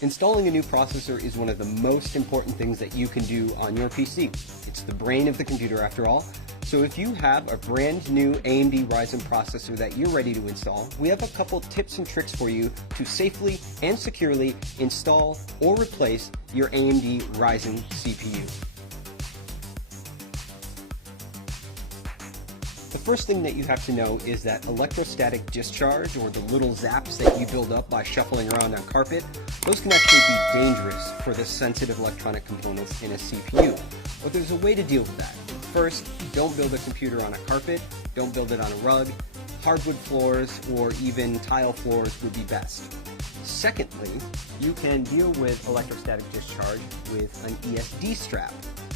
Installing a new processor is one of the most important things that you can do on your PC. It's the brain of the computer after all. So if you have a brand new AMD Ryzen processor that you're ready to install, we have a couple tips and tricks for you to safely and securely install or replace your AMD Ryzen CPU. The first thing that you have to know is that electrostatic discharge, or the little zaps that you build up by shuffling around on carpet, those can actually be dangerous for the sensitive electronic components in a CPU. But there's a way to deal with that. First, don't build a computer on a carpet, don't build it on a rug. Hardwood floors or even tile floors would be best. Secondly, you can deal with electrostatic discharge with an ESD strap.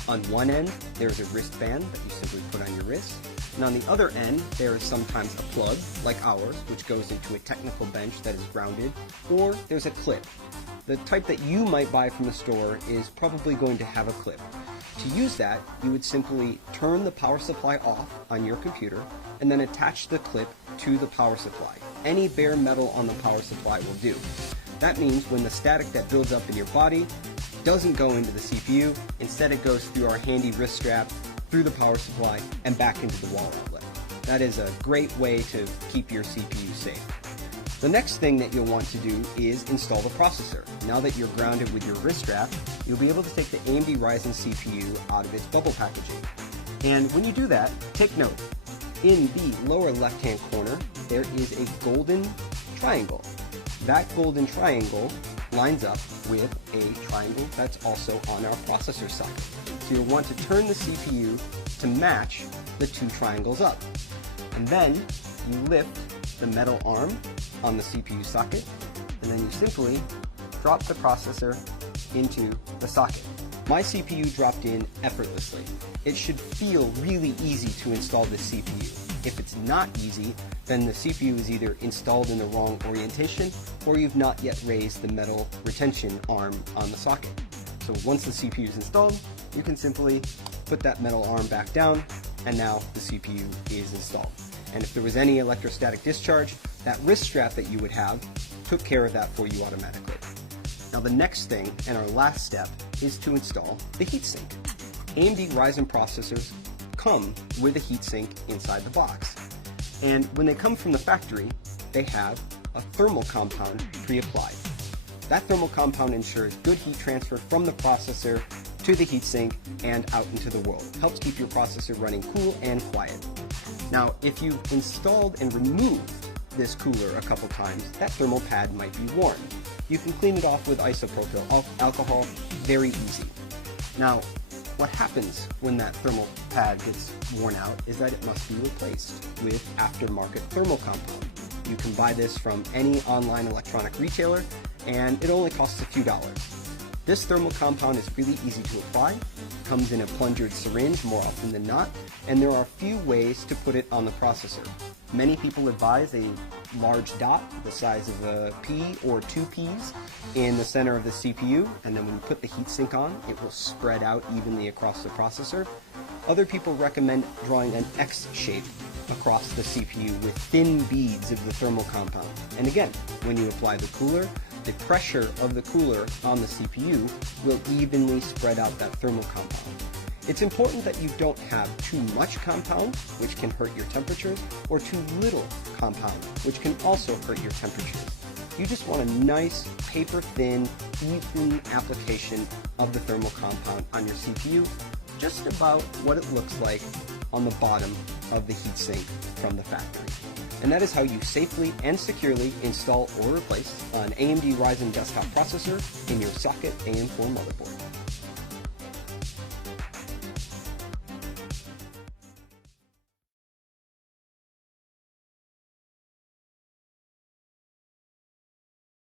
On one end, there's a wristband that you simply put on your wrist. And on the other end, there is sometimes a plug, like ours, which goes into a technical bench that is grounded, or there's a clip. The type that you might buy from the store is probably going to have a clip. To use that, you would simply turn the power supply off on your computer and then attach the clip to the power supply. Any bare metal on the power supply will do. That means when the static that builds up in your body doesn't go into the CPU, instead it goes through our handy wrist strap, through the power supply, and back into the wall outlet. That is a great way to keep your CPU safe. The next thing that you'll want to do is install the processor. Now that you're grounded with your wrist strap, you'll be able to take the AMD Ryzen CPU out of its bubble packaging. And when you do that, take note. In the lower left-hand corner, there is a golden triangle. That golden triangle lines up with a triangle that's also on our processor side. So you'll want to turn the CPU to match the two triangles up. And then you lift the metal arm on the CPU socket, and then you simply drop the processor into the socket. My CPU dropped in effortlessly. It should feel really easy to install this CPU. If it's not easy, then the CPU is either installed in the wrong orientation, or you've not yet raised the metal retention arm on the socket. So once the CPU is installed, you can simply put that metal arm back down, and now the CPU is installed. And if there was any electrostatic discharge, that wrist strap that you would have took care of that for you automatically. Now the next thing, and our last step, is to install the heatsink. AMD Ryzen processors come with a heatsink inside the box. And when they come from the factory, they have a thermal compound pre-applied. That thermal compound ensures good heat transfer from the processor to the heatsink and out into the world. It helps keep your processor running cool and quiet. Now, if you've installed and removed this cooler a couple times, that thermal pad might be worn. You can clean it off with isopropyl alcohol, very easy. Now, what happens when that thermal pad gets worn out is that it must be replaced with aftermarket thermal compound. You can buy this from any online electronic retailer, and it only costs a few dollars. This thermal compound is really easy to apply, comes in a plungered syringe more often than not, and there are a few ways to put it on the processor. Many people advise a large dot the size of a pea or two peas in the center of the CPU, and then when you put the heatsink on, it will spread out evenly across the processor. Other people recommend drawing an X shape across the CPU with thin beads of the thermal compound. And again, when you apply the cooler, the pressure of the cooler on the CPU will evenly spread out that thermal compound. It's important that you don't have too much compound, which can hurt your temperatures, or too little compound, which can also hurt your temperatures. You just want a nice, paper-thin, even application of the thermal compound on your CPU, just about what it looks like on the bottom of the heatsink from the factory. And that is how you safely and securely install or replace an AMD Ryzen desktop processor in your socket AM4 motherboard.